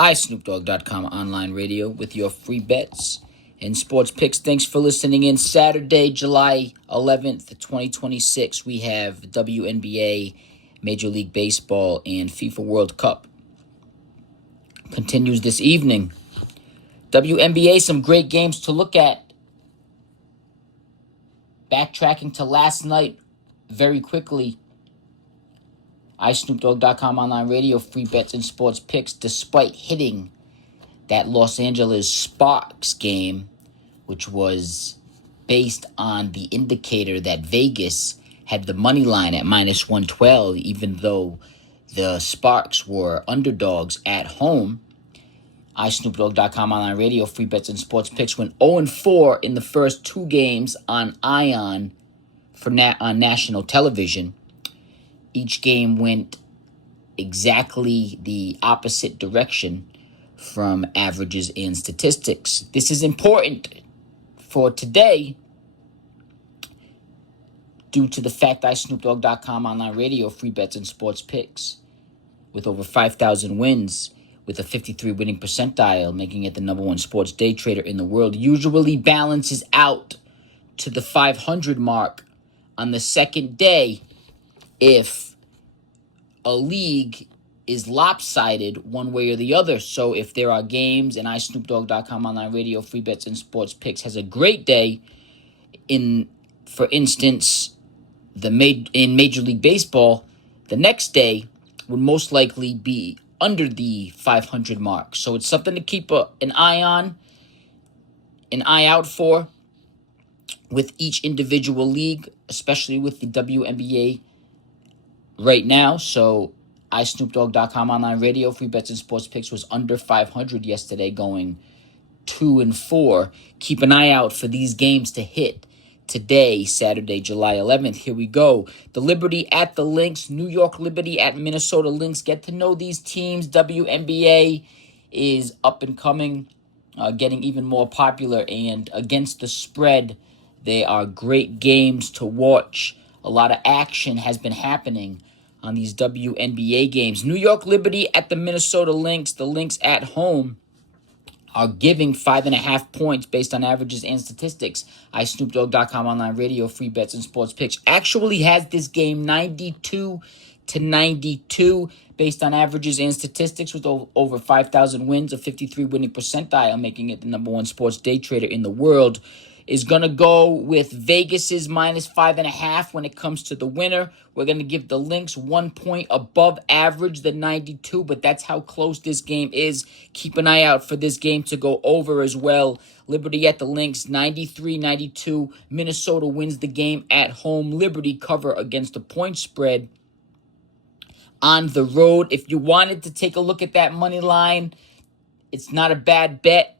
iSnoopDogg.com online radio with your free bets and sports picks. Thanks for listening in. Saturday, July 11th, 2026, we have WNBA, Major League Baseball, and FIFA World Cup. Continues this evening. WNBA, some great games to look at. Backtracking to last night very quickly. iSnoopDogg.com online radio, free bets and sports picks, despite hitting that Los Angeles Sparks game, which was based on the indicator that Vegas had the money line at minus 112, even though the Sparks were underdogs at home. iSnoopDogg.com online radio, free bets and sports picks went 0-4 in the first two games on ION on national television. Each game went exactly the opposite direction from averages and statistics. This is important for today due to the fact that iSnoopDogg.com online radio, free bets and sports picks with over 5,000 wins with a 53 winning percentile, making it the number one sports day trader in the world, usually balances out to the 500 mark on the second day if a league is lopsided one way or the other. So if there are games, and iSnoopDogg.com online radio, free bets and sports picks has a great day for instance, in Major League Baseball, the next day would most likely be under the 500 mark. So it's something to keep an eye on, an eye out for with each individual league, especially with the WNBA right now. So iSnoopDogg.com online radio, free bets and sports picks was under 500 yesterday, going 2-4. Keep an eye out for these games to hit today, Saturday, July 11th. Here we go. The Liberty at the Lynx, New York Liberty at Minnesota Lynx. Get to know these teams. WNBA is up and coming, getting even more popular, and against the spread, they are great games to watch. A lot of action has been happening on these WNBA games. New York Liberty at the Minnesota Lynx. The Lynx at home are giving 5.5 points based on averages and statistics. iSnoopDogg.com online radio, free bets and sports picks actually has this game 92-92 based on averages and statistics with over 5,000 wins, a 53 winning percentile, making it the number one sports day trader in the world. Is going to go with Vegas's minus 5.5 when it comes to the winner. We're going to give the Lynx 1 point above average, the 92, but that's how close this game is. Keep an eye out for this game to go over as well. Liberty at the Lynx, 93-92. Minnesota wins the game at home. Liberty cover against the point spread on the road. If you wanted to take a look at that money line, it's not a bad bet.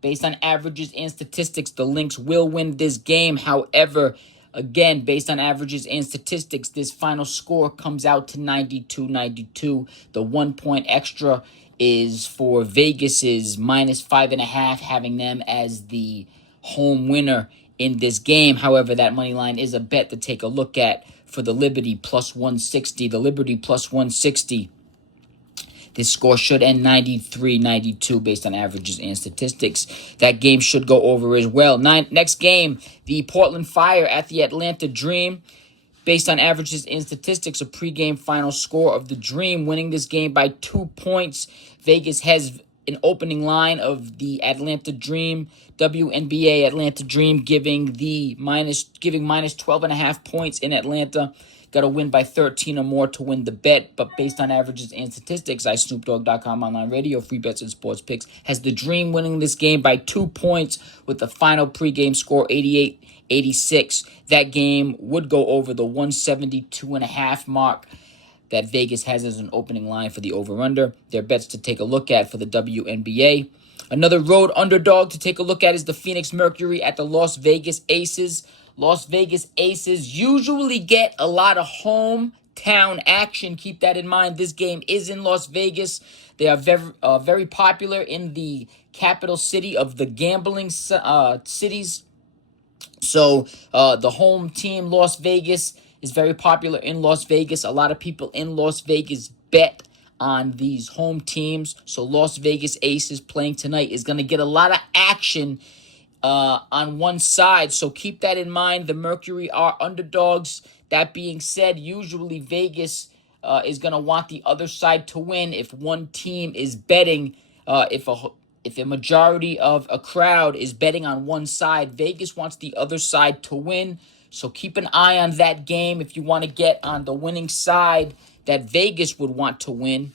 Based on averages and statistics, the Lynx will win this game. However, again, based on averages and statistics, this final score comes out to 92-92. The 1 point extra is for Vegas's minus 5.5, having them as the home winner in this game. However, that money line is a bet to take a look at for the Liberty plus 160. The Liberty plus 160. This score should end 93-92 based on averages and statistics. That game should go over as well. Next game, the Portland Fire at the Atlanta Dream. Based on averages and statistics, a pregame final score of the Dream winning this game by 2 points. Vegas has an opening line of the Atlanta Dream. WNBA Atlanta Dream giving minus 12.5 points in Atlanta. Got to win by 13 or more to win the bet. But based on averages and statistics, iSnoopDogg.com online radio, free bets and sports picks, has the Dream winning this game by 2 points with the final pregame score 88-86. That game would go over the 172.5 mark that Vegas has as an opening line for the over-under. They're bets to take a look at for the WNBA. Another road underdog to take a look at is the Phoenix Mercury at the Las Vegas Aces. Las Vegas Aces usually get a lot of hometown action. Keep that in mind. This game is in Las Vegas. They are very popular in the capital city of the gambling cities. So the home team, Las Vegas, is very popular in Las Vegas. A lot of people in Las Vegas bet on these home teams. So Las Vegas Aces playing tonight is going to get a lot of action on one side. So keep that in mind. The Mercury are underdogs. That being said, usually Vegas is going to want the other side to win. If one team is betting, if a majority of a crowd is betting on one side, Vegas wants the other side to win. So keep an eye on that game if you want to get on the winning side that Vegas would want to win.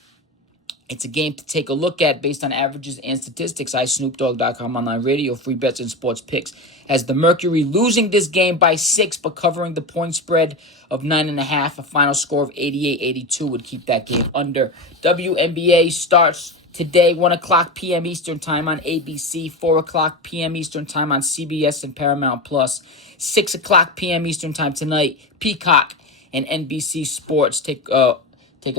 It's a game to take a look at based on averages and statistics. iSnoopDogg.com online radio, free bets and sports picks. Has the Mercury losing this game by 6, but covering the point spread of 9.5. A final score of 88-82 would keep that game under. WNBA starts today, 1 o'clock p.m. Eastern Time on ABC, 4 o'clock p.m. Eastern Time on CBS and Paramount Plus, 6 o'clock p.m. Eastern Time tonight, Peacock and NBC Sports. Take a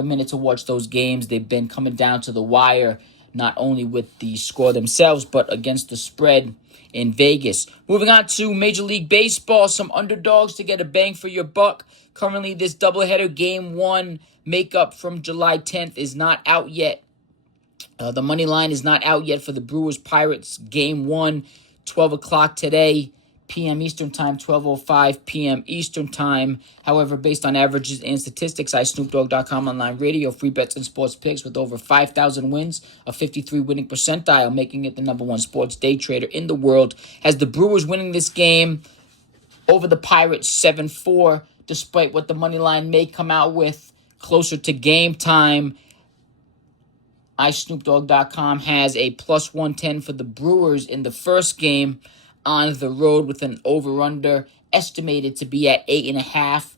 minute to watch those games. They've been coming down to the wire, not only with the score themselves, but against the spread in Vegas. Moving on to Major League Baseball, some underdogs to get a bang for your buck. Currently, this doubleheader Game 1 makeup from July 10th is not out yet. The money line is not out yet for the Brewers-Pirates Game 1, 12 o'clock today. p.m. Eastern Time, 12:05 p.m. Eastern Time. However, based on averages and statistics, iSnoopDogg.com online radio, free bets and sports picks with over 5,000 wins, a 53 winning percentile, making it the number one sports day trader in the world. Has the Brewers winning this game over the Pirates 7-4, despite what the money line may come out with closer to game time. iSnoopDogg.com has a plus 110 for the Brewers in the first game on the road with an over-under estimated to be at 8.5.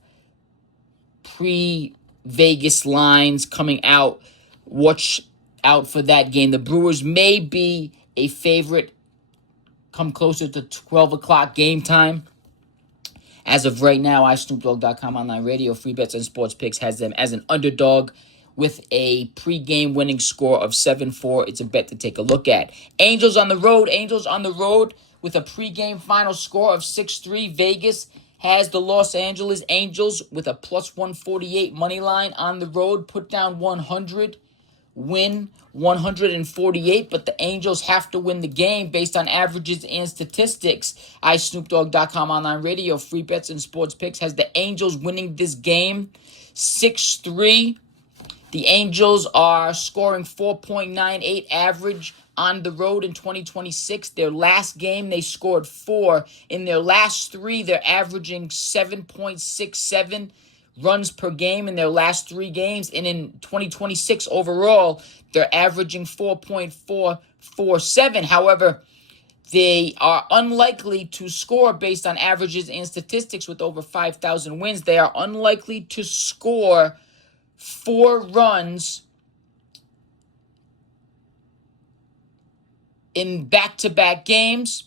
Pre-Vegas lines coming out. Watch out for that game. The Brewers may be a favorite come closer to 12 o'clock game time. As of right now, iSnoopDogg.com online radio, free bets and sports picks has them as an underdog with a pre-game winning score of 7-4. It's a bet to take a look at. Angels on the road with a pre-game final score of 6-3. Vegas has the Los Angeles Angels with a plus 148 money line on the road. Put down 100, win 148, but the Angels have to win the game based on averages and statistics. iSnoopDogg.com online radio, free bets and sports picks has the Angels winning this game 6-3. The Angels are scoring 4.98 average on the road in 2026. Their last game, they scored 4. In their last 3, they're averaging 7.67 runs per game in their last 3 games. And in 2026 overall, they're averaging 4.447. However, they are unlikely to score based on averages and statistics with over 5,000 wins. They are unlikely to score 4 runs in back-to-back games.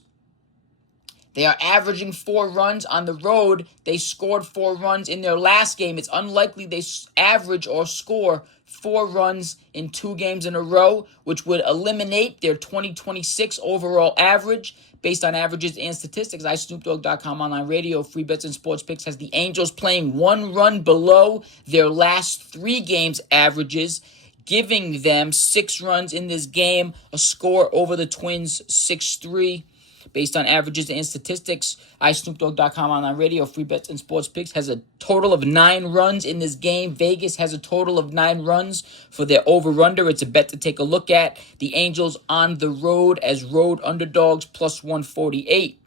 They are averaging 4 runs on the road. They scored 4 runs in their last game. It's unlikely they average or score 4 runs in 2 games in a row, which would eliminate their 2026 overall average. Based on averages and statistics, iSnoopDogg.com online radio, free bets and sports picks has the Angels playing 1 run below their last 3 games averages, giving them 6 runs in this game, a score over the Twins 6-3. Based on averages and statistics, iSnoopDogg.com online radio, free bets and sports picks has a total of 9 runs in this game. Vegas has a total of 9 runs for their over-under. It's a bet to take a look at. The Angels on the road as road underdogs, plus 148.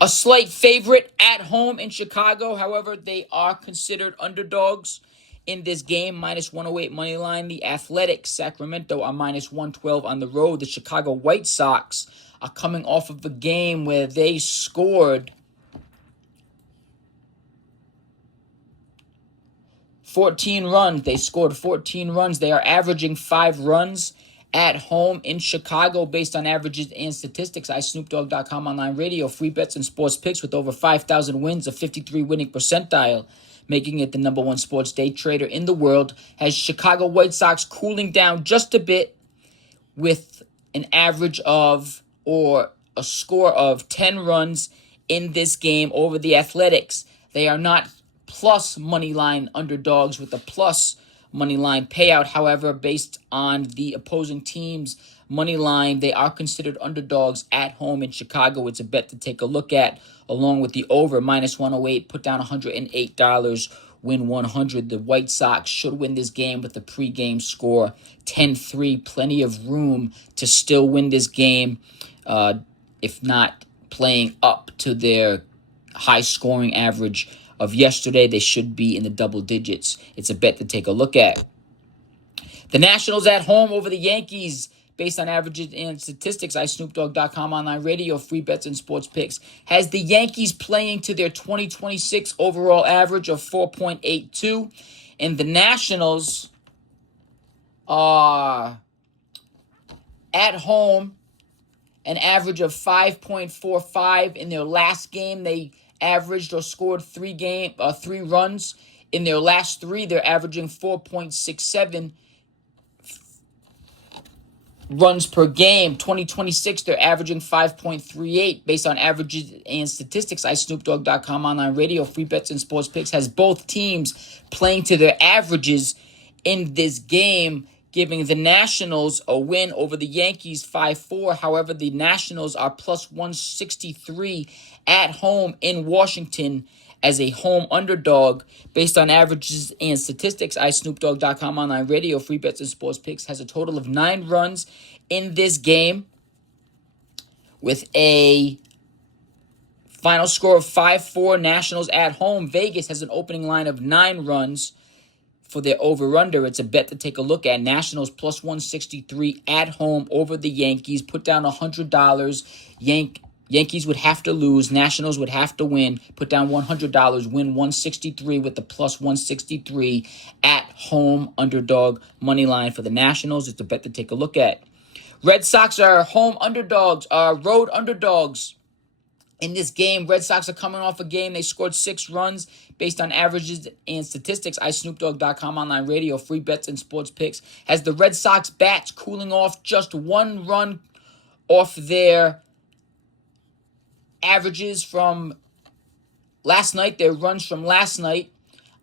A slight favorite at home in Chicago. However, they are considered underdogs in this game, minus 108 money line. The Athletics, Sacramento, are minus 112 on the road. The Chicago White Sox are coming off of a game where they scored 14 runs. They scored 14 runs. They are averaging 5 runs at home in Chicago based on averages and statistics. iSnoopDogg.com online radio, free bets and sports picks with over 5,000 wins, a 53 winning percentile, making it the number one sports day trader in the world. Has Chicago White Sox cooling down just a bit with an average of or a score of 10 runs in this game over the Athletics. They are not plus money line underdogs with a plus money line payout. However, based on the opposing team's money line, they are considered underdogs at home in Chicago. It's a bet to take a look at, along with the over -108. Put down $108, win 100. The White Sox should win this game with the pregame score 10-3. Plenty of room to still win this game, if not playing up to their high scoring average of yesterday. They should be in the double digits. It's a bet to take a look at. The Nationals at home over the Yankees, based on averages and statistics. iSnoopDogg.com online radio, free bets and sports picks, has the Yankees playing to their 2026 overall average of 4.82. And the Nationals are at home an average of 5.45. In their last game, they averaged or scored three runs. In their last three, they're averaging 4.67 runs per game. 2026, they're averaging 5.38 based on averages and statistics. iSnoopDogg.com online radio, free bets and sports picks, has both teams playing to their averages in this game, giving the Nationals a win over the Yankees 5-4. However, the Nationals are plus 163 at home in Washington as a home underdog. Based on averages and statistics, iSnoopDogg.com online radio, free bets and sports picks, has a total of 9 runs in this game with a final score of 5-4. Nationals at home. Vegas has an opening line of 9 runs for their over-under. It's a bet to take a look at. Nationals plus 163 at home over the Yankees. Put down $100. Yankees would have to lose. Nationals would have to win. Put down $100. Win 163 with the plus 163 at home underdog money line for the Nationals. It's a bet to take a look at. Red Sox are road underdogs in this game. Red Sox are coming off a game. They scored 6 runs based on averages and statistics. iSnoopDogg.com online radio, free bets and sports picks, has the Red Sox bats cooling off just 1 run off their averages from last night, their runs from last night.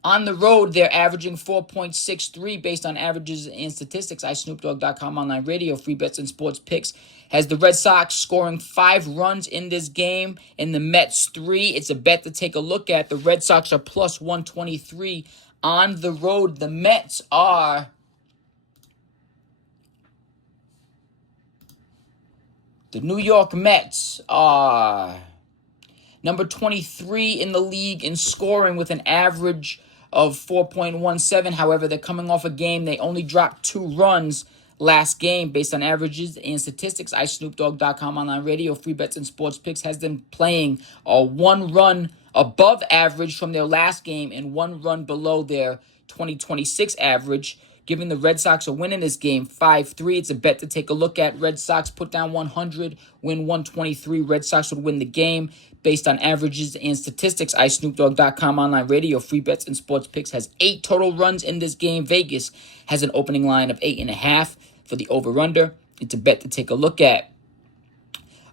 On the road, they're averaging 4.63 based on averages and statistics. iSnoopDogg.com online radio, free bets and sports picks, has the Red Sox scoring 5 runs in this game and the Mets 3. It's a bet to take a look at. The Red Sox are plus 123 on the road. The Mets are the New York Mets are number 23 in the league in scoring with an average of 4.17. However, they're coming off a game. They only dropped 2 runs last game based on averages and statistics. iSnoopDogg.com online radio, free bets and sports picks, has them playing a 1 run above average from their last game and 1 run below their 2026 average, giving the Red Sox a win in this game 5-3. It's a bet to take a look at. Red Sox put down 100, win 123. Red Sox would win the game based on averages and statistics. iSnoopDogg.com online radio, free bets and sports picks, has 8 total runs in this game. Vegas has an opening line of 8.5 for the over-under. It's a bet to take a look at.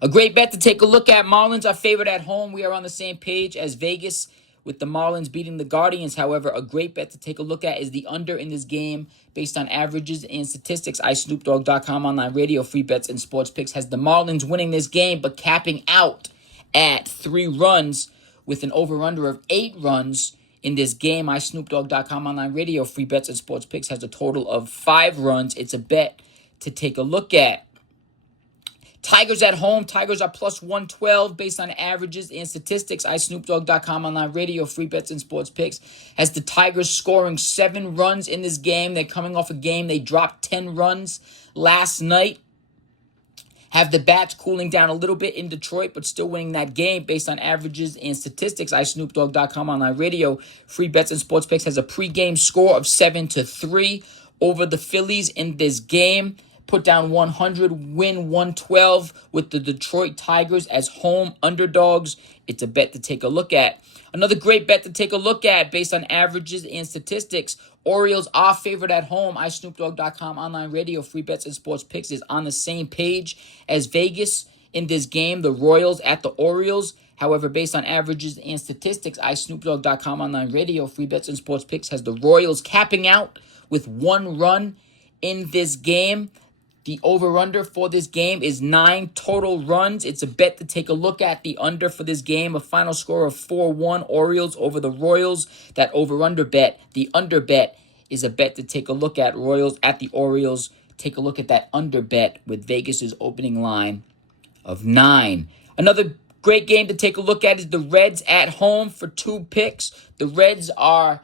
A great bet to take a look at. Marlins are favored at home. We are on the same page as Vegas with the Marlins beating the Guardians. However, a great bet to take a look at is the under in this game based on averages and statistics. iSnoopDogg.com online radio, free bets and sports picks, has the Marlins winning this game but capping out at 3 runs with an over-under of 8 runs in this game. iSnoopDogg.com online radio, free bets and sports picks, has a total of 5 runs. It's a bet to take a look at. Tigers at home. Tigers are plus 112 based on averages and statistics. iSnoopDogg.com online radio, free bets and sports picks, has the Tigers scoring 7 runs in this game. They're coming off a game. They dropped 10 runs last night. Have the bats cooling down a little bit in Detroit, but still winning that game based on averages and statistics. iSnoopDogg.com online radio, free bets and sports picks, has a pregame score of 7-3 over the Phillies in this game. Put down 100, win 112 with the Detroit Tigers as home underdogs. It's a bet to take a look at. Another great bet to take a look at based on averages and statistics. Orioles are favored at home. iSnoopDogg.com online radio, free bets and sports picks, is on the same page as Vegas in this game. The Royals at the Orioles. However, based on averages and statistics, iSnoopDogg.com online radio, free bets and sports picks, has the Royals capping out with 1 run in this game. The over-under for this game is 9 total runs. It's a bet to take a look at. The under for this game, a final score of 4-1, Orioles over the Royals. That over-under bet, the under bet, is a bet to take a look at. Royals at the Orioles. Take a look at that under bet with Vegas's opening line of 9. Another great game to take a look at is the Reds at home for 2 picks. The Reds are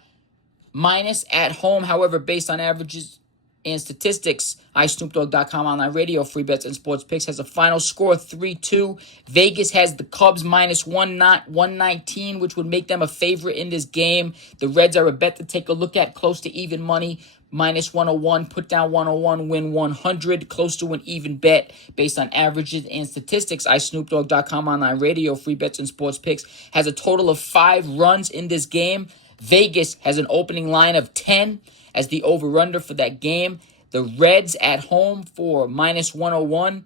minus at home. However, based on averages and statistics, iSnoopDogg.com online radio, free bets and sports picks, has a final score 3-2. Vegas has the Cubs minus 119, which would make them a favorite in this game. The Reds are a bet to take a look at, close to even money, minus 101, put down 101, win 100, close to an even bet based on averages and statistics. iSnoopDogg.com online radio, free bets and sports picks, has a total of 5 runs in this game. Vegas has an opening line of 10 as the over-under for that game. The Reds at home for minus 101,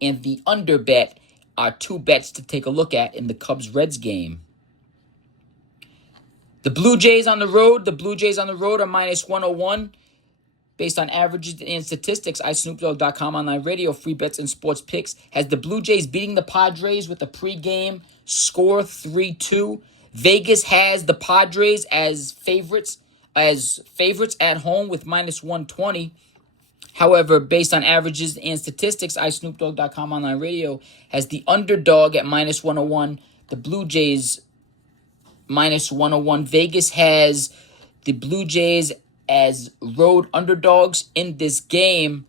and the under bet are 2 bets to take a look at in the Cubs-Reds game. The Blue Jays on the road. The Blue Jays on the road are minus 101. Based on averages and statistics, iSnoopDogg.com online radio, free bets and sports picks, has the Blue Jays beating the Padres with a pregame score 3-2. Vegas has the Padres as favorites at home with minus 120. However, based on averages and statistics, iSnoopDogg.com online radio has the underdog at minus 101. The Blue Jays minus 101. Vegas has the Blue Jays as road underdogs in this game,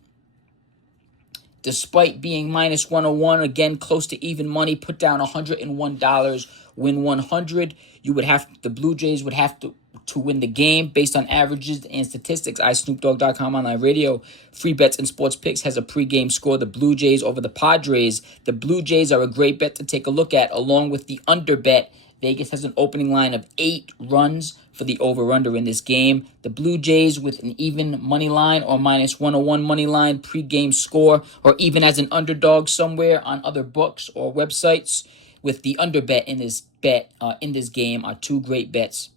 despite being minus 101. Again, close to even money. Put down $101, win 100. The Blue Jays would have to win the game based on averages and statistics. iSnoopDogg.com online radio, free bets and sports picks, has a pregame score. The Blue Jays over the Padres. The Blue Jays are a great bet to take a look at, along with the under bet. Vegas has an opening line of 8 runs for the over-under in this game. The Blue Jays with an even money line or minus 101 money line pregame score, or even as an underdog somewhere on other books or websites, with the under bet in this game are 2 great bets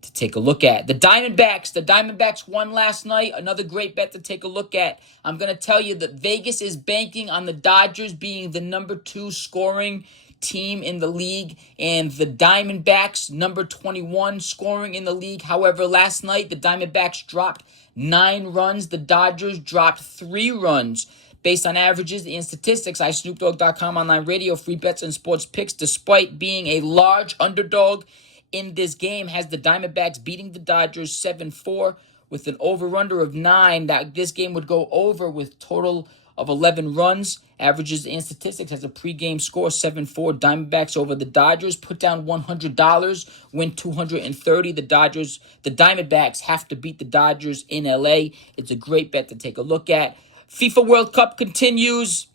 to take a look at. The Diamondbacks won last night. Another great bet to take a look at. I'm going to tell you that Vegas is banking on the Dodgers being the number 2 scoring team in the league, and the Diamondbacks number 21 scoring in the league. However, last night the Diamondbacks dropped 9 runs. The Dodgers dropped 3 runs. Based on averages and statistics, iSnoopDogg.com online radio, free bets and sports picks, despite being a large underdog in this game, has the Diamondbacks beating the Dodgers 7-4 with an over-under of 9. That this game would go over with total of 11 runs. Averages and statistics has a pregame score 7-4. Diamondbacks over the Dodgers. Put down $100, win 230. The Diamondbacks have to beat the Dodgers in LA. It's a great bet to take a look at. FIFA World Cup continues.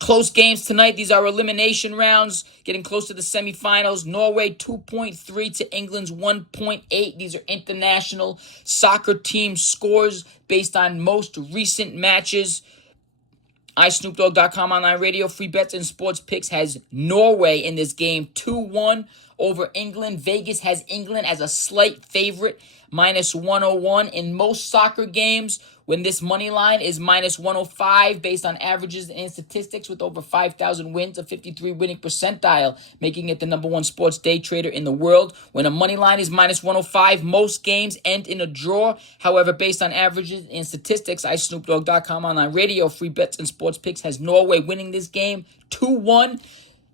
Close games tonight. These are elimination rounds. Getting close to the semifinals. Norway 2.3 to England's 1.8. These are international soccer team scores based on most recent matches. iSnoopDogg.com online radio, free bets and sports picks, has Norway in this game 2-1 over England. Vegas has England as a slight favorite, minus 101. In most soccer games, when this money line is minus 105 based on averages and statistics, with over 5,000 wins, a 53 winning percentile, making it the number 1 sports day trader in the world. When a money line is minus 105, most games end in a draw. However, based on averages and statistics, iSnoopDogg.com online radio, free bets and sports picks, has Norway winning this game 2-1.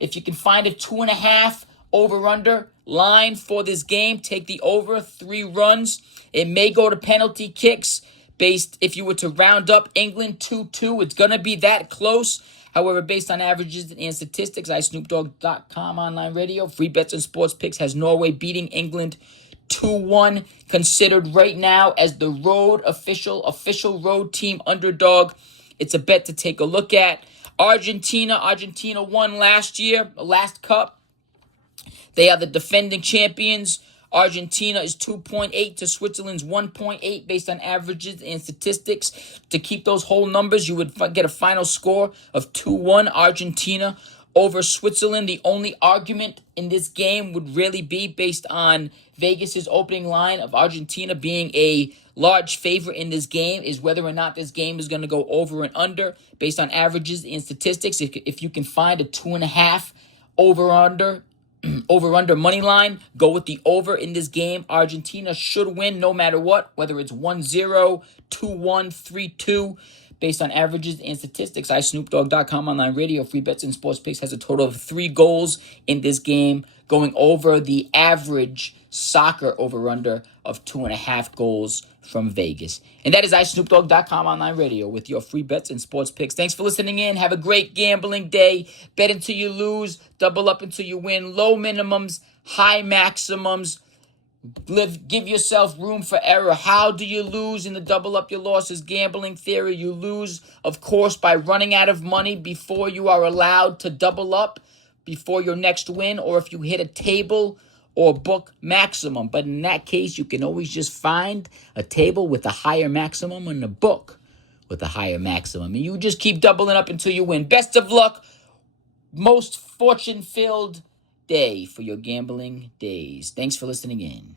If you can find a 2.5 over-under line for this game, take the over 3 runs. It may go to penalty kicks. Based, if you were to round up England 2-2, it's going to be that close. However, based on averages and statistics, iSnoopDogg.com online radio, free bets and sports picks, has Norway beating England 2-1, considered right now as the official road team underdog. It's a bet to take a look at. Argentina won last cup. They are the defending champions. Argentina is 2.8 to Switzerland's 1.8 based on averages and statistics. To keep those whole numbers, you would get a final score of 2-1 Argentina over Switzerland. The only argument in this game would really be based on Vegas's opening line of Argentina being a large favorite in this game, is whether or not this game is going to go over and under based on averages and statistics. If you can find a 2.5 over-under money line, go with the over in this game. Argentina should win no matter what, whether it's 1-0, 2-1, 3-2. Based on averages and statistics, iSnoopDogg.com online radio, free bets and sports picks has a total of 3 goals in this game, going over the average soccer over-under of 2.5 goals from Vegas. And that is iSnoopDogg.com online radio with your free bets and sports picks. Thanks for listening in. Have a great gambling day. Bet until you lose, double up until you win. Low minimums, high maximums. Give yourself room for error. How do you lose in the double up your losses gambling theory? You lose, of course, by running out of money before you are allowed to double up before your next win, or if you hit a table or book maximum. But in that case, you can always just find a table with a higher maximum and a book with a higher maximum. And you just keep doubling up until you win. Best of luck. Most fortune-filled day for your gambling days. Thanks for listening in.